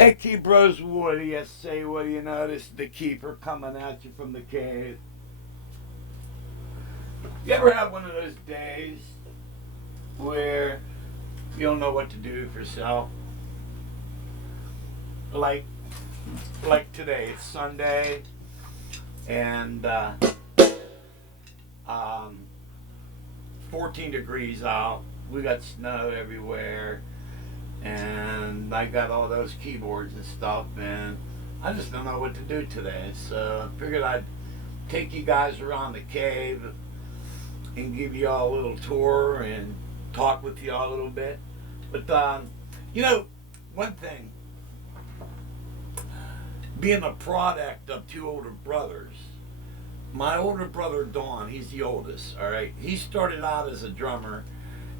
Hey, Keepers, what do you say? What do you notice? The keeper coming at you from the cave. You ever have one of those days where you don't know what to do for yourself? Like, like today, it's Sunday, and um, 14 degrees out. We got snow everywhere, and I got all those keyboards and stuff, and I just don't know what to do today. So I figured I'd take you guys around the cave and give you all a little tour and talk with you all a little bit. But you know, one thing, being a product of two older brothers, my older brother Don, he's the oldest. All right, he started out as a drummer,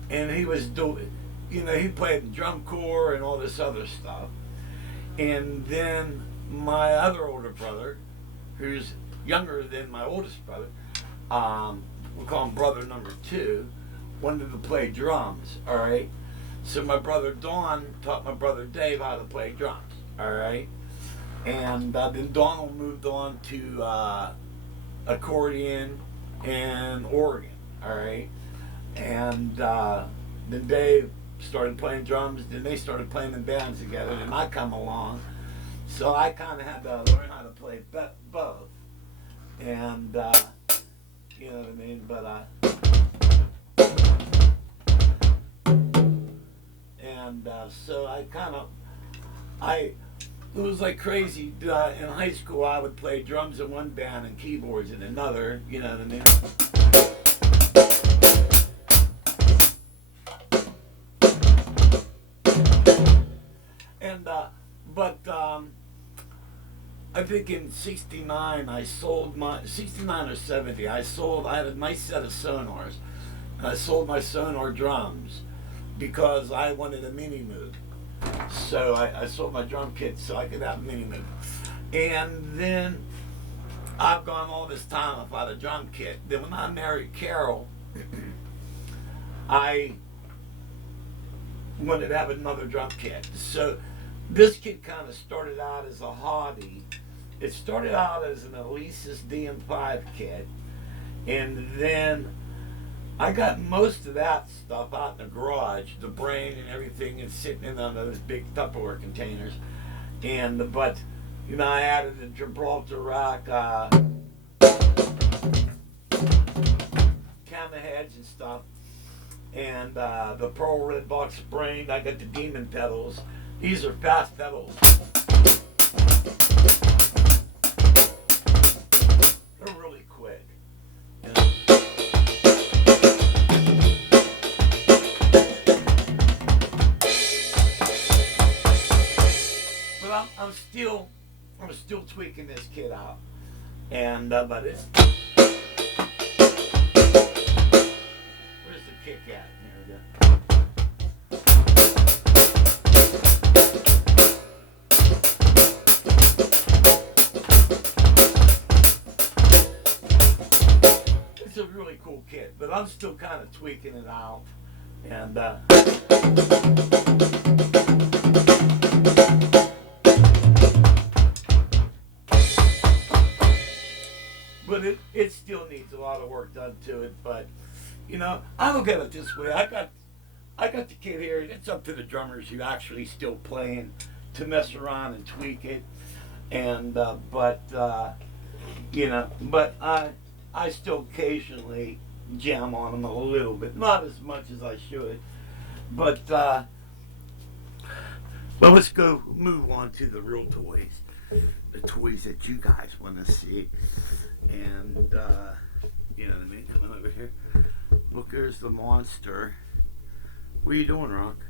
and he was doing, he played the drum corps and all this other stuff. And then my other older brother, who's younger than my oldest brother, we call him brother number two, wanted to play drums. All right, so my brother Don taught my brother Dave how to play drums. All right, and then Donald moved on to accordion and organ. All right, and then Dave started playing drums. Then they started playing in bands together. Then I come along, so I kind of had to learn how to play both. And you know what I mean. But so it was like crazy. In high school, I would play drums in one band and keyboards in another. You know what I mean. And but I think in '69 I sold my 69 or 70. I had a nice set of sonars, and I sold my sonar drums because I wanted a mini moog. So I sold my drum kit so I could have a mini moog. And then I've gone all this time without a drum kit. Then when I married Carol, I wanted to have another drum kit. So this kit kind of started out as a hobby. It started out as an Alesis DM5 kit, and then I got most of that stuff out in the garage, the brain and everything, is sitting in on those big Tupperware containers. But I added the Gibraltar Rock camera heads and stuff, and the Pearl Red Box brain. I got the Demon pedals. These are fast pedals. They're really quick. But I'm still tweaking this kit out, and but it's. Where's the kick at? There we go. It's a really cool kit, but I'm still kind of tweaking it out, and but it still needs a lot of work done to it. But I look at it this way: I got the kit here. It's up to the drummers who actually still playing to mess around and tweak it, and but I still occasionally jam on them a little bit, not as much as I should. But well, let's go move on to the real toys, the toys that you guys want to see. And you know what I mean. Come on over here. Look, there's the monster. What are you doing, Rock?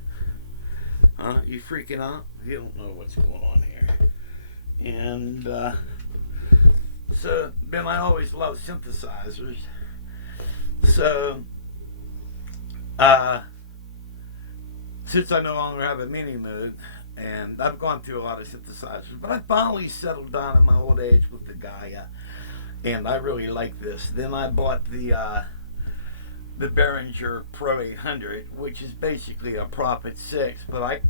Huh? You freaking out? You don't know what's going on here. And so, Ben, I always loved synthesizers. So, since I no longer have a mini moog, and I've gone through a lot of synthesizers, but I finally settled down in my old age with the Gaia, and I really like this. Then I bought the Behringer Pro 800, which is basically a Prophet 6, but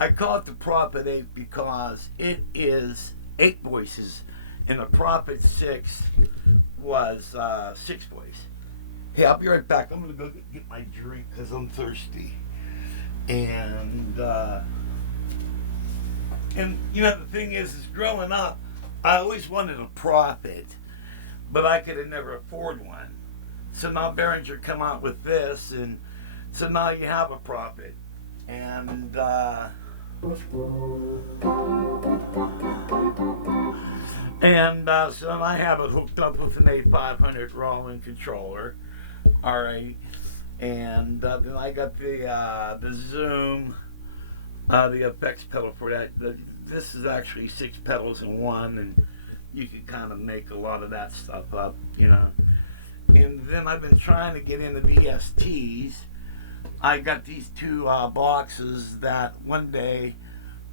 I call it the Prophet 8 because it is 8 voices, and the Prophet 6 was 6 voices. Hey, I'll be right back. I'm going to go get my drink because I'm thirsty. And you know, the thing is growing up, I always wanted a Prophet, but I could have never afford one. So now Behringer come out with this, and so now you have a Prophet. And so I have it hooked up with an A500 Roland controller. All right. And then I got the Zoom, the effects pedal for that. This is actually 6 pedals in one, and you can kind of make a lot of that stuff up, you know. And then I've been trying to get into VSTs. I got these 2 boxes that one day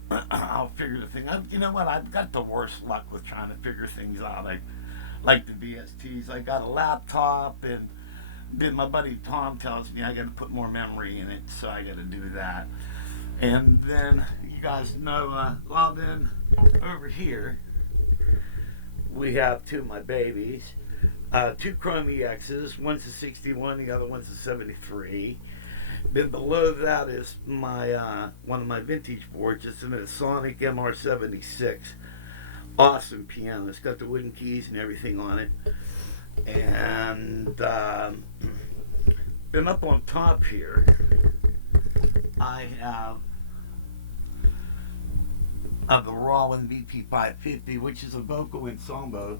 I'll figure the thing out. You know what? I've got the worst luck with trying to figure things out. I like the VSTs. I got a laptop, and then my buddy Tom tells me I got to put more memory in it, so I got to do that. And then you guys know, well, then over here we have 2 of my babies, 2 Chrome EXs. One's a 61, the other one's a 73. Then below that is my one of my vintage boards. It's a Sonic MR76. Awesome piano. It's got the wooden keys and everything on it. And then up on top here, I have the Roland VP550, which is a vocal ensemble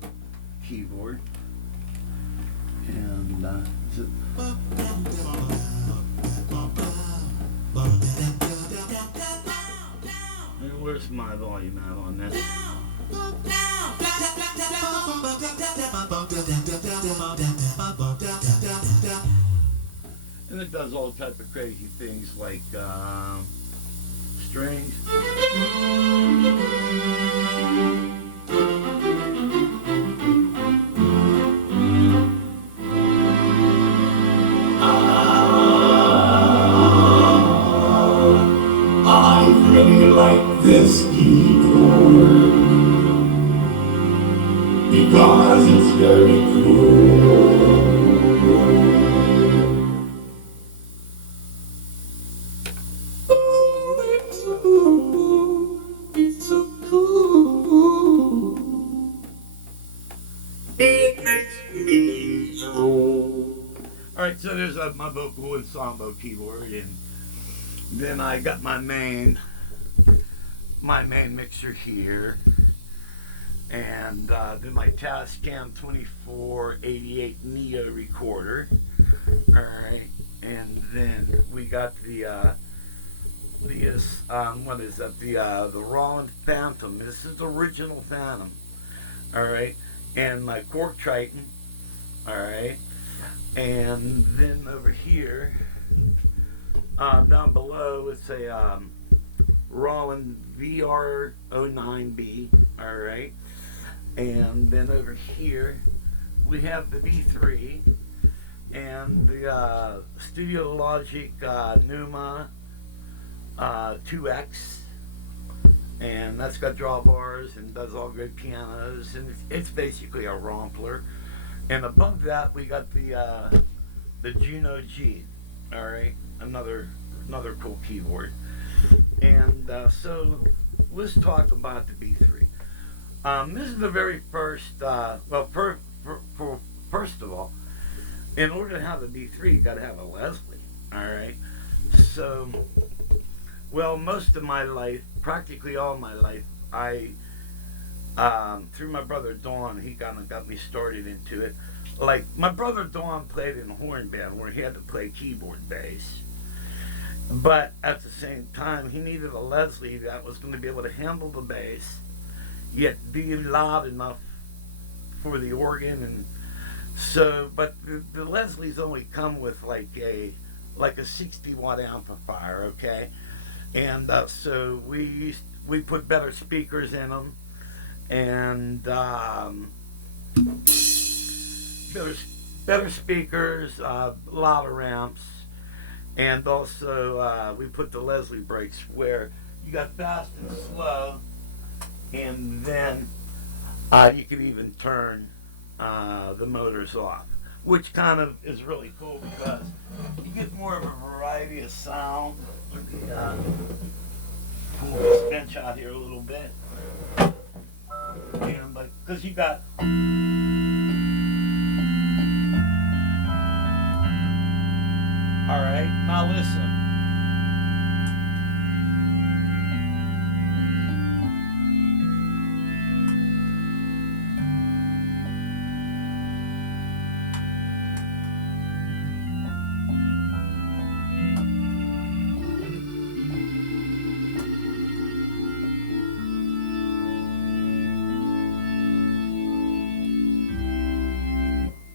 keyboard. And where's my volume out on this? And it does all type of crazy things like strings. I really like this keyboard because it's very cool. It's so cool. It makes me so. Alright, so there's my vocal ensemble keyboard, and then I got my main mixer here, and then my Tascam 2488 Neo recorder. Alright, and then we got the what is that? The Roland Phantom. This is the original Phantom. Alright, and my Cork Triton. Alright, and then over here, down below, it's a Roland VR09B. Alright, and then over here we have the B3 and the Studio Logic Numa 2X, and that's got drawbars and does all good pianos, and it's basically a rompler. And above that we got the Juno G. Alright, another cool keyboard. And so let's talk about the B3. This is the very first, first of all, in order to have a B3, you got to have a Leslie. Alright, so, well, most of my life, practically all my life, I, through my brother Don, he kind of got me started into it. Like, my brother Don played in a horn band where he had to play keyboard bass. But at the same time, he needed a Leslie that was going to be able to handle the bass, yet be loud enough for the organ. And so, but the Leslies only come with like a 60-watt amplifier, okay? And so we put better speakers in them, and better speakers, louder amps. And also, we put the Leslie brakes where You got fast and slow, and then you can even turn the motors off, which kind of is really cool because you get more of a variety of sound. Let me pull this bench out here a little bit, and like because you got. All right, now listen.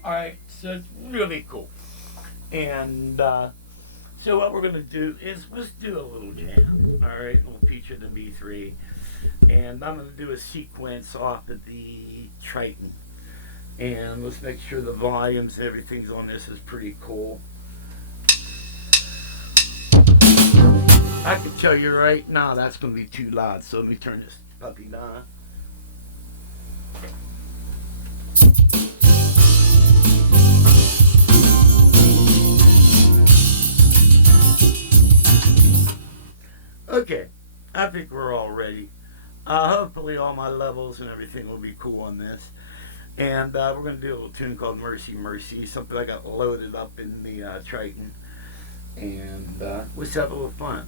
All right, so it's really cool. And so what we're going to do is let's do a little jam. All right, we'll feature the B3. And I'm going to do a sequence off of the Triton. And let's make sure the volumes and everything's on this is pretty cool. I can tell you right now that's going to be too loud. So let me turn this puppy down. Okay, I think we're all ready. Hopefully all my levels and everything will be cool on this. And we're going to do a little tune called Mercy Mercy, something I got loaded up in the Triton. And let's have a little fun.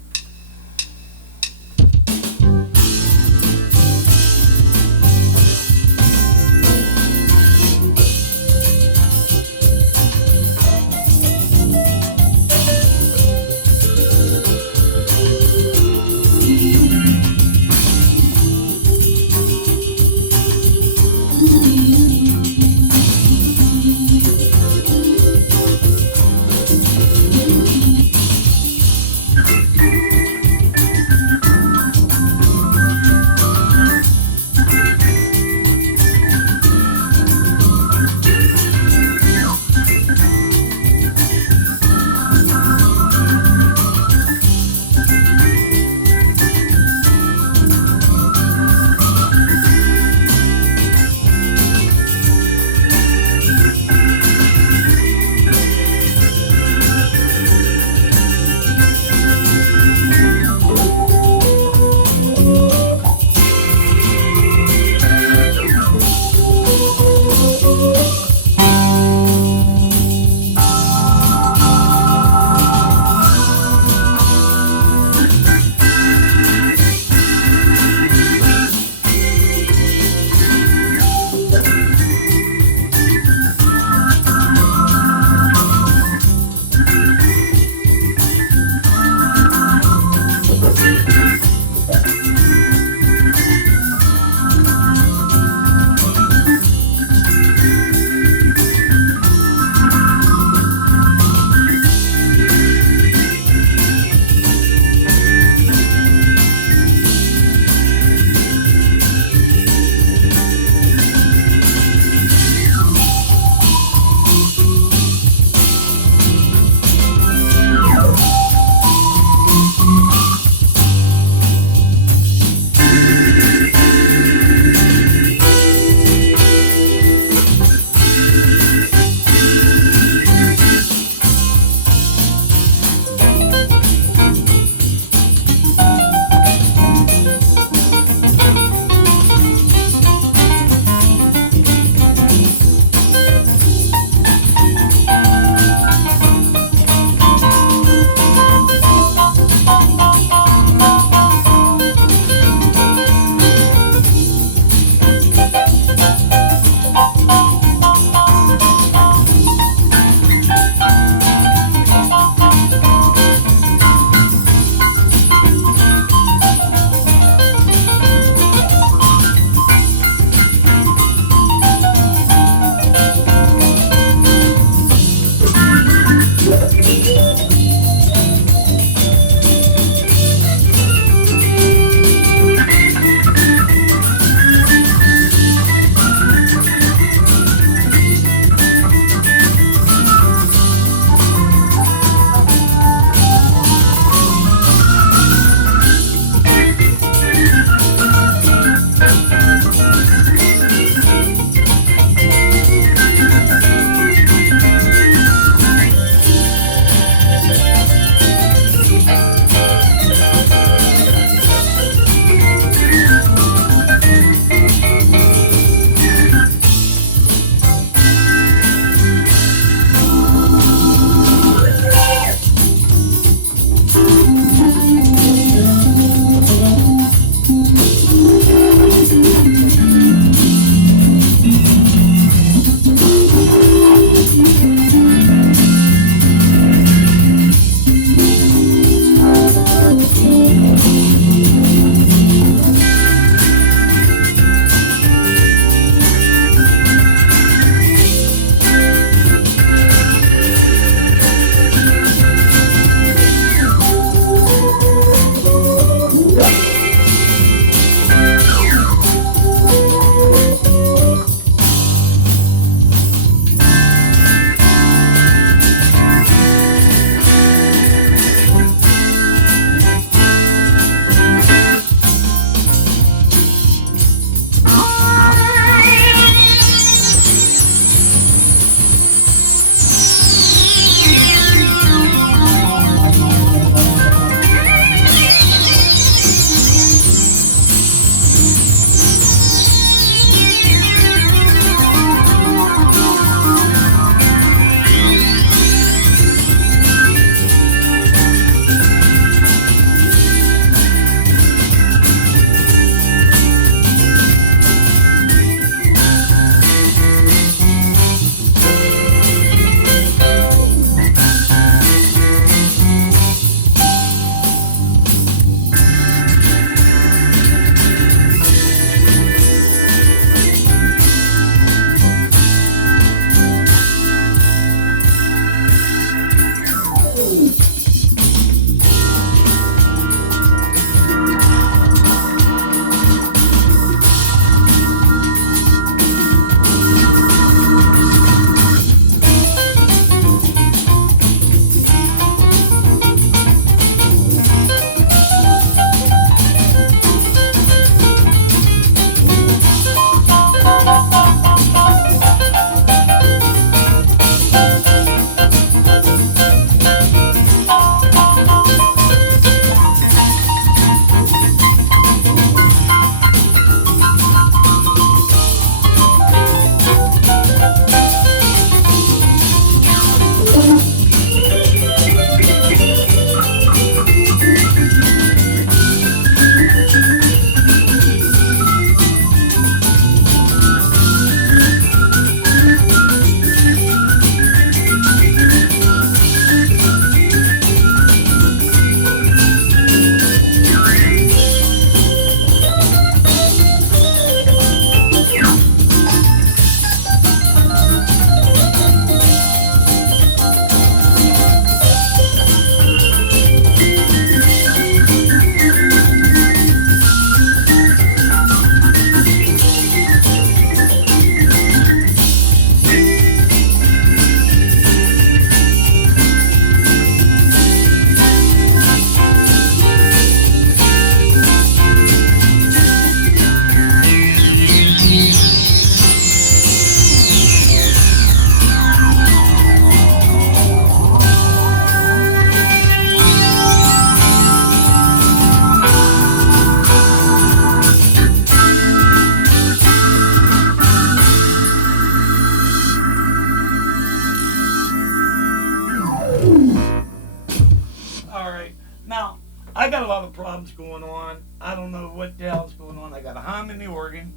something's going on. I don't know what the hell's going on. I got a hum in the organ,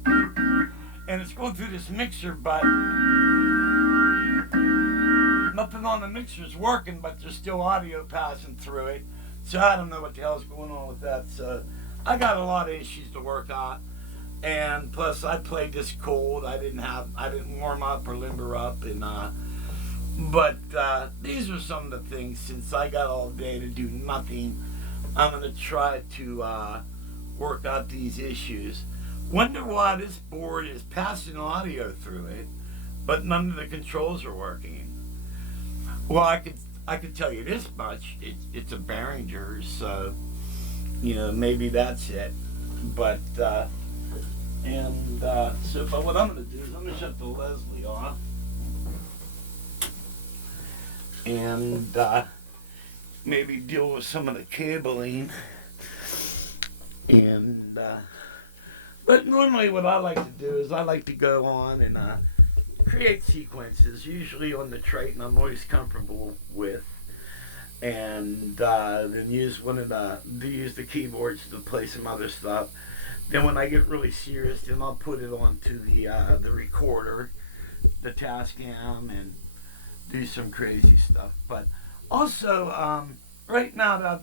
and it's going through this mixer, but nothing on the mixer's working, but there's still audio passing through it. So I don't know what the hell's going on with that. So I got a lot of issues to work out. And plus, I played this cold. I didn't warm up or limber up, and but these are some of the things. Since I got all day to do nothing, I'm gonna try to work out these issues. Wonder why this board is passing audio through it, but none of the controls are working. Well, I could tell you this much: it's a Behringer, so maybe that's it. But but what I'm going to do is I'm going to shut the Leslie off, and maybe deal with some of the cabling. And but normally what I like to do is I like to go on and create sequences, usually on the Triton I'm always comfortable with, and then use use the keyboards to play some other stuff. Then when I get really serious, then I'll put it onto the recorder, the Tascam, and do some crazy stuff. But also, right now,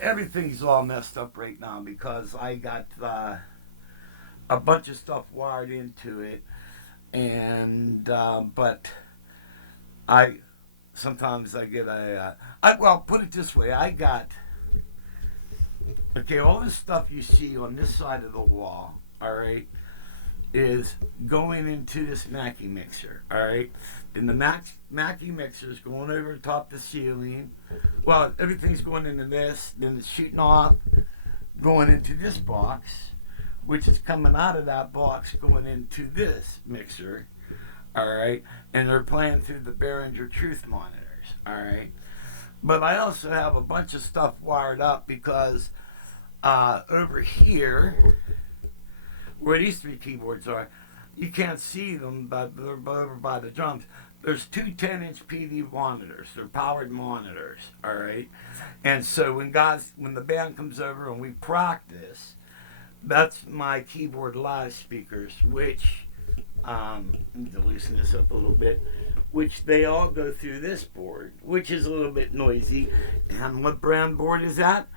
everything's all messed up right now because I got a bunch of stuff wired into it, and but sometimes I get well, put it this way, all this stuff you see on this side of the wall, all right, is going into this Mackie mixer, all right? And the Mackie mixer is going over the top of the ceiling. Well, everything's going into this, then it's shooting off, going into this box, which is coming out of that box, going into this mixer, all right? And they're playing through the Behringer Truth monitors, all right? But I also have a bunch of stuff wired up because over here, where these three keyboards are, you can't see them, but they're over by the drums. There's two 10-inch PD monitors. They're powered monitors, all right? And so when the band comes over and we practice, that's my keyboard live speakers, which, I need to loosen this up a little bit, which they all go through this board, which is a little bit noisy. And what brand board is that?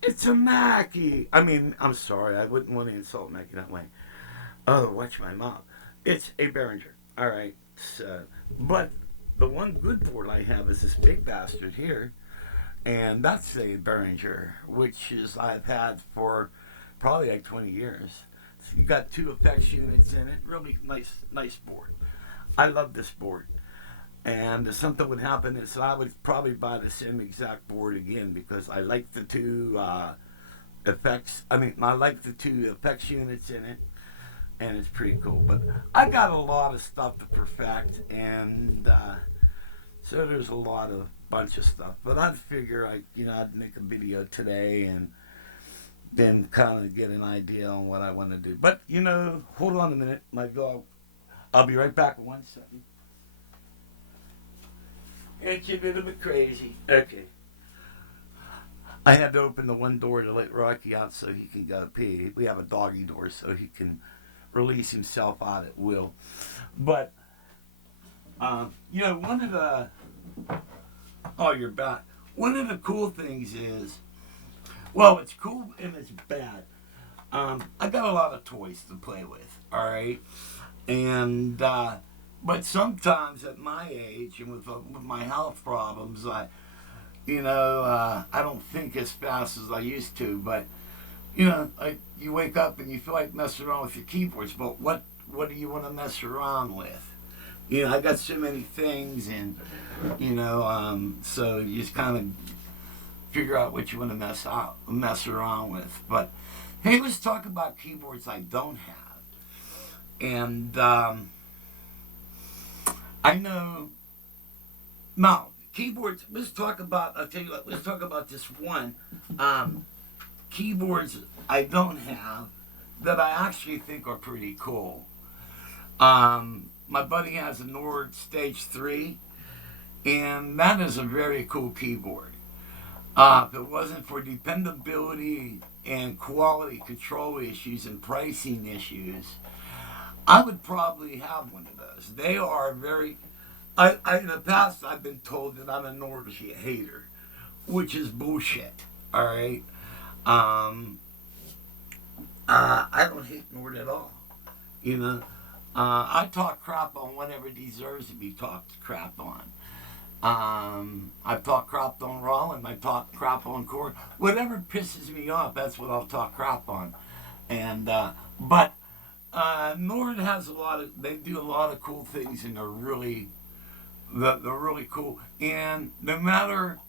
It's a Mackie. I mean, I'm sorry, I wouldn't want to insult Mackie that way. Oh, watch my mouth. It's a Behringer. All right. So, but the one good board I have is this big bastard here, and that's a Behringer, which I've had for probably like 20 years. You got two effects units in it. Really nice board. I love this board. And if something would happen, I would probably buy the same exact board again because I like the two effects. I like the two effects units in it, and it's pretty cool. But I got a lot of stuff to perfect, and so there's a bunch of stuff. But I'd figure I'd make a video today and then kind of get an idea on what I want to do. But hold on a minute, my dog. I'll be right back in 1 second. It's a little bit crazy. Okay. I had to open the one door to let Rocky out so he can go pee. We have a doggy door so he can release himself out at will. But, one of the... Oh, you're back. One of the cool things is... Well, it's cool and it's bad. I got a lot of toys to play with, all right? And... But sometimes at my age and with my health problems, I don't think as fast as I used to. But you wake up and you feel like messing around with your keyboards. But what do you want to mess around with? I got so many things, and so you just kind of figure out what you want to mess around with. But hey, let's talk about keyboards I don't have, and. I know. Now, keyboards. Let's talk about. I'll tell you what. Let's talk about this one. Keyboards I don't have that I actually think are pretty cool. My buddy has a Nord Stage 3, and that is a very cool keyboard. If it wasn't for dependability and quality control issues and pricing issues, I would probably have one of those. They are very. In the past, I've been told that I'm a Nord hater, which is bullshit. All right. Um, I don't hate Nord at all. You know, I talk crap on whatever deserves to be talked crap on. I've talked crap on Rollin. I talk crap on Cord. Whatever pisses me off, that's what I'll talk crap on. And but Nord has a lot of. They do a lot of cool things, and they're really cool. And no matter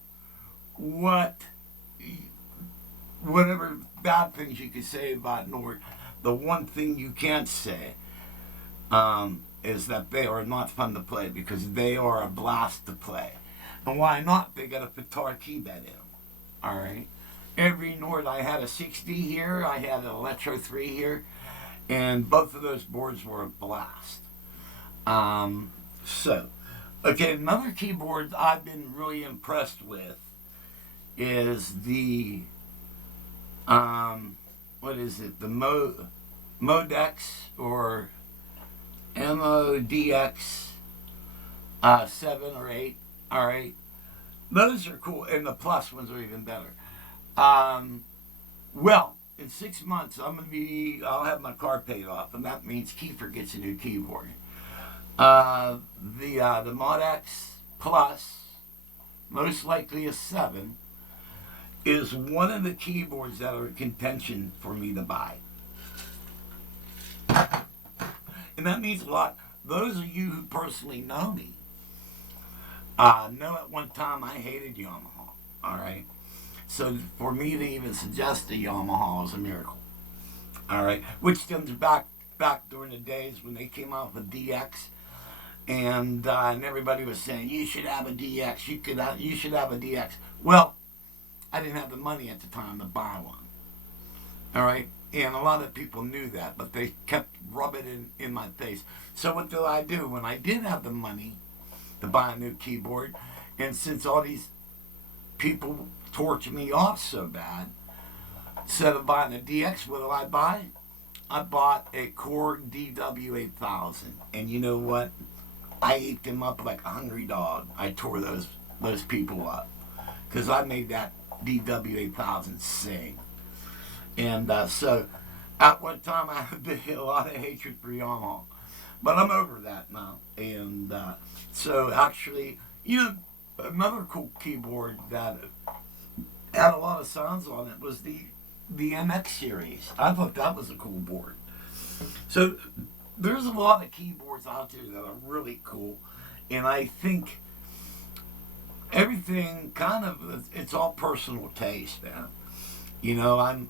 what, whatever bad things you could say about Nord, the one thing you can't say is that they are not fun to play because they are a blast to play. And why not? They got a Pitar key bed in them. All right. Every Nord, I had a 60 here, I had an Electro 3 here, and both of those boards were a blast. So, okay, another keyboard I've been really impressed with is the, what is it, the Modex or MODX 7 or 8. All right, those are cool, and the plus ones are even better. Well, in 6 months, I'll have my car paid off, and that means Kiefer gets a new keyboard. The Modex Plus, most likely a 7, is one of the keyboards that are in contention for me to buy. And that means a lot. Those of you who personally know me know at one time I hated Yamaha. All right. So for me to even suggest a Yamaha is a miracle. All right. Which stems back during the days when they came out with DX, and everybody was saying you should have a DX. You should have a DX. Well, I didn't have the money at the time to buy one. All right. And a lot of people knew that, but they kept rubbing it in my face. So what did I do? When I did have the money to buy a new keyboard, and since all these people torch me off so bad, instead of buying a DX, what do I buy? I bought a Korg DW8000. And you know what? I ate them up like a hungry dog. I tore those people up. Because I made that DW8000 sing. And so, at one time, I had a lot of hatred for Yamaha. But I'm over that now. And so, actually, another cool keyboard that had a lot of sounds on it was the MX series. I thought that was a cool board. So, there's a lot of keyboards out there that are really cool. And I think everything it's all personal taste, man. I'm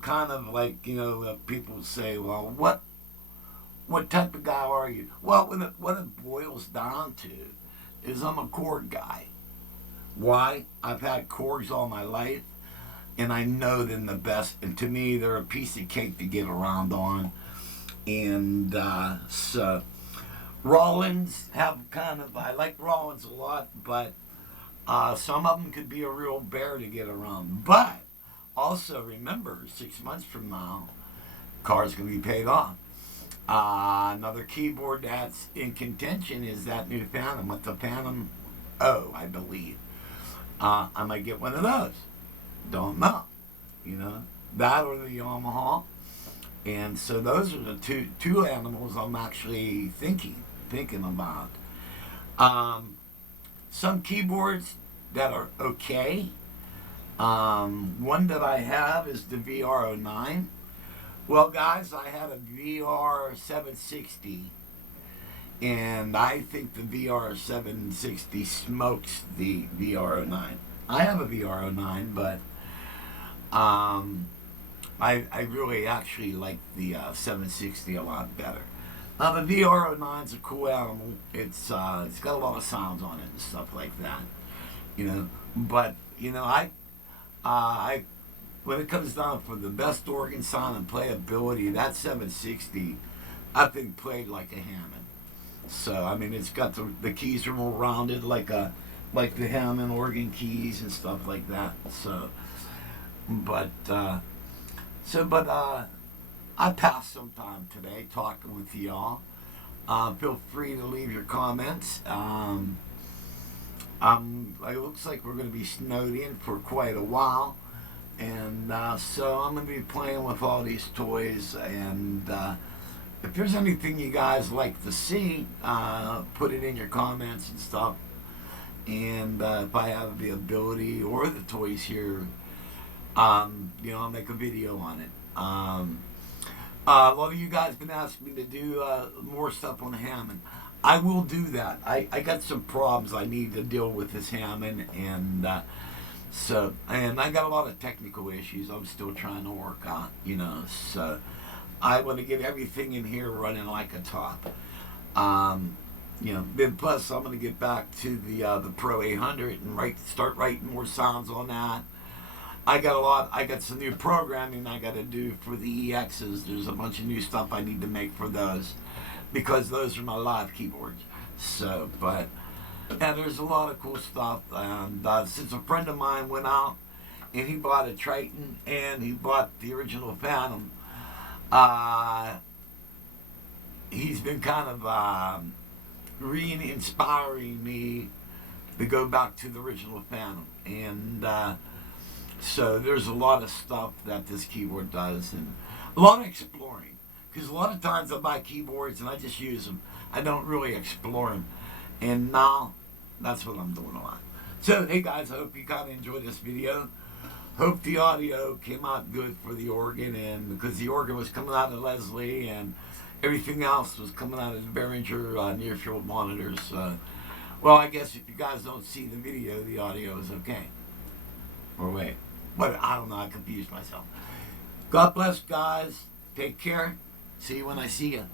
kind of like, people say, well, what type of guy are you? Well, what it boils down to is I'm a Korg guy. Why? I've had Korgs all my life, and I know them the best. And to me, they're a piece of cake to get around on. And so Rollins I like Rollins a lot, but some of them could be a real bear to get around. But also, remember, 6 months from now, car's going to be paid off. Another keyboard that's in contention is that new Phantom with the Phantom O, I believe. I might get one of those. Don't know. That or the Yamaha. And so those are the two animals I'm actually thinking about. Some keyboards that are okay. One that I have is the VR09. Well, guys, I had a VR760, and I think the VR760 smokes the VR09. I have a VR09, but I really actually like the 760 a lot better. The VR09 is a cool animal. It's got a lot of sounds on it and stuff like that, But I when it comes down for the best organ sound and playability, that 760, I think played like a Hammond. So it's got the keys are more rounded, like a like the Hammond organ keys and stuff like that. So, but I passed some time today talking with y'all. Feel free to leave your comments. It looks like we're going to be snowed in for quite a while, and so I'm going to be playing with all these toys. And if there's anything you guys like to see, put it in your comments and stuff. And if I have the ability or the toys here, I'll make a video on it. A lot of you guys been asking me to do more stuff on Hammond. I will do that. I got some problems I need to deal with this Hammond, and and I got a lot of technical issues I'm still trying to work on, so I want to get everything in here running like a top. Then plus I'm going to get back to the Pro 800 and start writing more sounds on that. I got some new programming I got to do for the EXs. There's a bunch of new stuff I need to make for those, because those are my live keyboards. So, but there's a lot of cool stuff. And since a friend of mine went out and he bought a Triton and he bought the original Phantom, he's been kind of re-inspiring me to go back to the original Phantom. And so there's a lot of stuff that this keyboard does, and a lot of exploring. Because a lot of times I buy keyboards and I just use them. I don't really explore them. And now, that's what I'm doing a lot. So, hey guys, I hope you kind of enjoyed this video. Hope the audio came out good for the organ, and because the organ was coming out of Leslie and everything else was coming out of the Behringer near-field monitors. Well, I guess if you guys don't see the video, the audio is okay. Or wait. But I don't know, I confused myself. God bless, guys. Take care. See you when I see you.